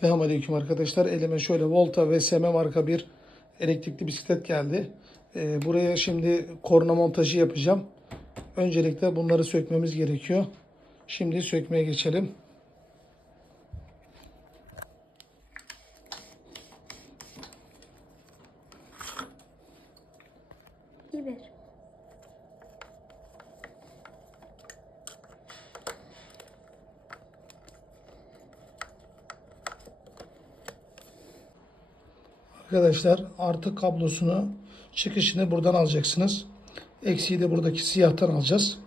Selamünaleyküm arkadaşlar. Elime şöyle Volta ve SM marka bir elektrikli bisiklet geldi. Ee, buraya şimdi korna montajı yapacağım. Öncelikle bunları sökmemiz gerekiyor. Şimdi sökmeye geçelim. Biber. Arkadaşlar artı kablosunu çıkışını buradan alacaksınız. Eksiği de buradaki siyahtan alacağız.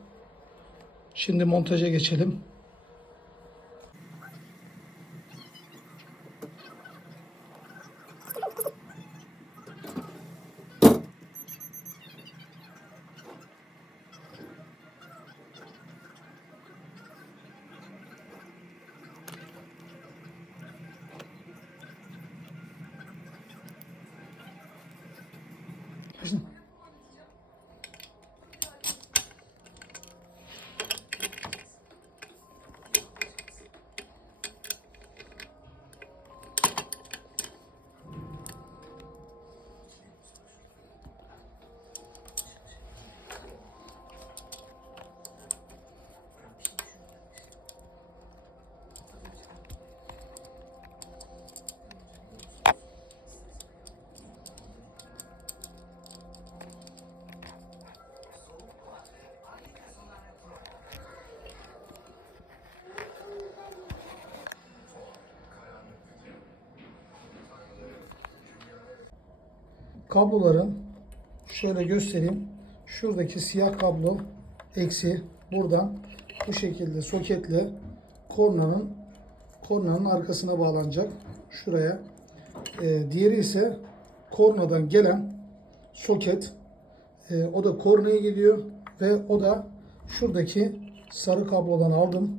Şimdi montaja geçelim. Kabloların şöyle göstereyim. Şuradaki siyah kablo eksi buradan bu şekilde soketle kornanın kornanın arkasına bağlanacak. Şuraya. Ee, diğeri ise kornadan gelen soket. Ee, o da kornaya gidiyor ve o da şuradaki sarı kablodan aldım.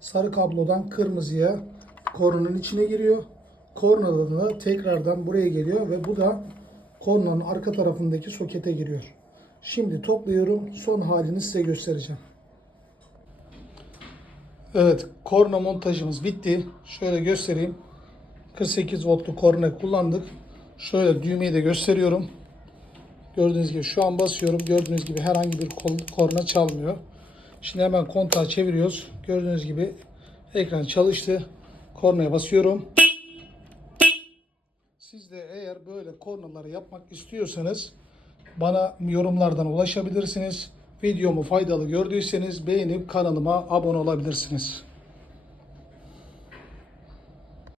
Sarı kablodan kırmızıya kornanın içine giriyor. Kornadan da tekrardan buraya geliyor ve bu da kornanın arka tarafındaki sokete giriyor. Şimdi topluyorum. Son halini size göstereceğim. Evet, korna montajımız bitti. Şöyle göstereyim. 48 voltlu korna kullandık. Şöyle düğmeyi de gösteriyorum. Gördüğünüz gibi şu an basıyorum. Gördüğünüz gibi herhangi bir korna çalmıyor. Şimdi hemen kontağı çeviriyoruz. Gördüğünüz gibi ekran çalıştı. Kornaya basıyorum. Siz de eğer böyle kornaları yapmak istiyorsanız bana yorumlardan ulaşabilirsiniz. Videomu faydalı gördüyseniz beğenip kanalıma abone olabilirsiniz.